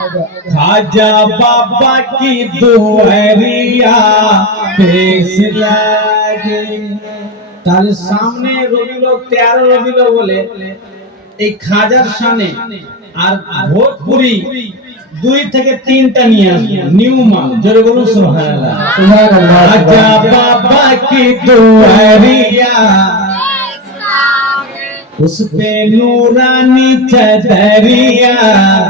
खाजा बाबा की दुआरिया पेश लागे। তার সামনে রবিল 13 রবিল বলে এই খাজার শানে আর ভোজপুরি 2 থেকে 3টা নিয়ে আসবো নিউ মাল। জোরে বলুন সুবহানাল্লাহ সুবহানাল্লাহ। খাজা বাবা की दुआरिया उस पे नूरानी चदरिया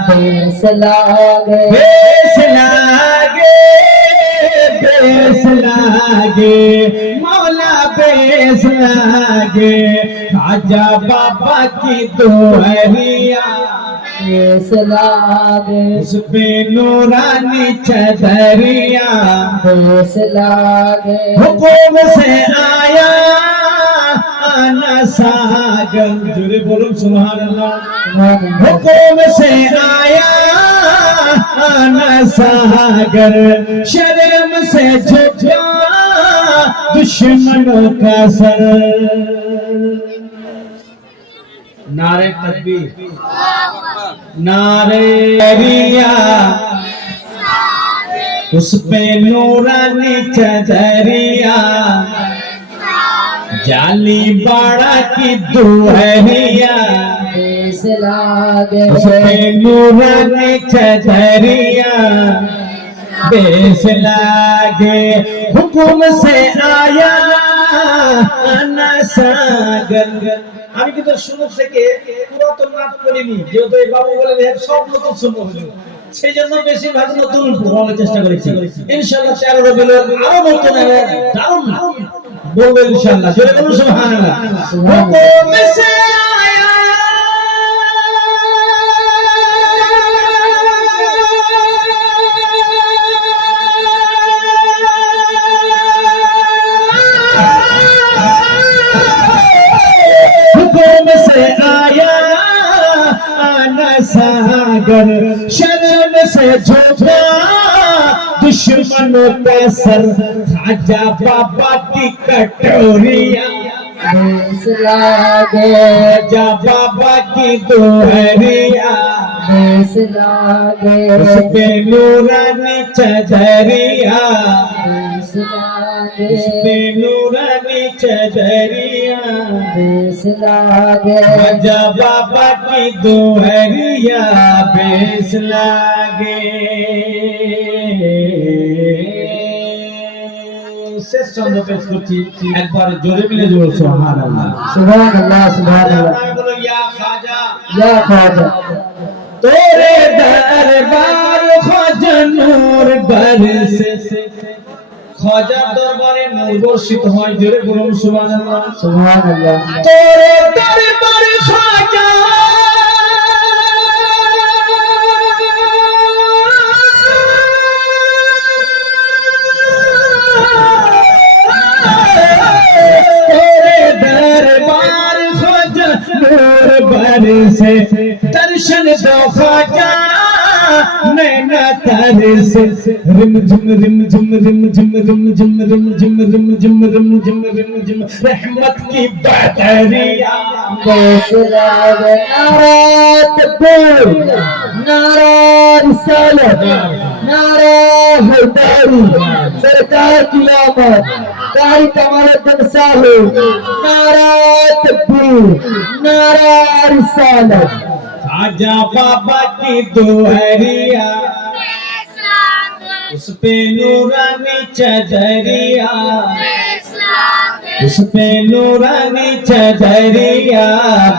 बेस लागे बेस लागे बेस लागे मौला बेस लागे। खाजा बाबा की दुआरिया बेस लागे उस पे नूरानी चदरिया बेस लागे। हुकुम से आया आना सागर। जोरे बोलो सुबहानल्लाह। हुकुम से आया आना सागर शर्म से झुका दुश्मनों का सर। नारे तकबीर नारे रिया उस पे नूरानी चदरिया जाली बाड़ा की दुहरिया बेस लागे उस पे नूरानी चदरिया बेस लागे। हुकुम से आया आना सागर। আমি কিন্তু শুরু থেকে পুরাতন নাচ করিনি, যেহেতু এই বাবু বলে সব নতুন শুনবো, সেই জন্য বেশিরভাগ নতুন বলার চেষ্টা করেছি। ইনশাআল্লাহ 13 রবিউল আরো নতুন দারুণ বলবো ইনশাআল্লাহ। জোরে বলুন সুবহানাল্লাহ। হুকুম সে আয়া सागर शर्म से झुका दुश्मनों का सर। खाजा बाबा की कटोरिया बेस लागे खाजा बाबा की दुआरिया बेस लागे उस पे नूरानी चदरिया बेस लागे उस पे नूरानी चदरिया बेस लागे। खाजा बाबा की दुआरिया बेस लागे। শেষ ছন্দ পেশ করছি, একবার জোরে মিলে জোরে সুবহানাল্লাহ সুবহানাল্লাহ সুবহানাল্লাহ। বলো ইয়া খাজা ইয়া খাজা तेरे दरबार ख्वाजा नूर बरसे। ख्वाजा दरबारे नूर बर्षित হয়। জোরে বলুন সুবহানাল্লাহ সুবহানাল্লাহ। तेरे दरबार ख्वाजा से दर्शन दो ख्वाजा नैना तारे से। रिम झिम रिम झिम रिम झिम रिम झिम रिम झिम रिम झिम रिम झिम रिम झिम रहमत की बदरिया बेस लागे। नारा तकबीर नारा रिसालत नारा हैदरी सरकार की आमद कारी कमालुद्दीन साहब। नारा तकबीर नारा रिसालत। खाजा बाबा की दुआरिया उस पे नूरानी चदरिया उस पे नूरानी चदरिया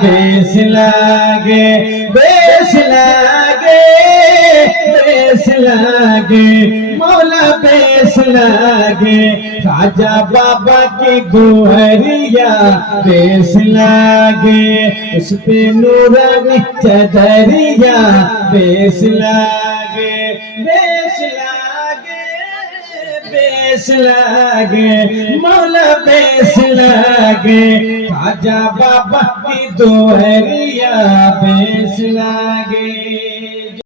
बेस लागे बेस लागे बेस लागे मौला बेस लागे। खाजा बाबा की दुआरिया बेस लागे उस पे नूरानी चदरिया बेस लागे बेस लागे बेस लागे मौला बेस लागे। खाजा बाबा की दुआरिया बेस लागे।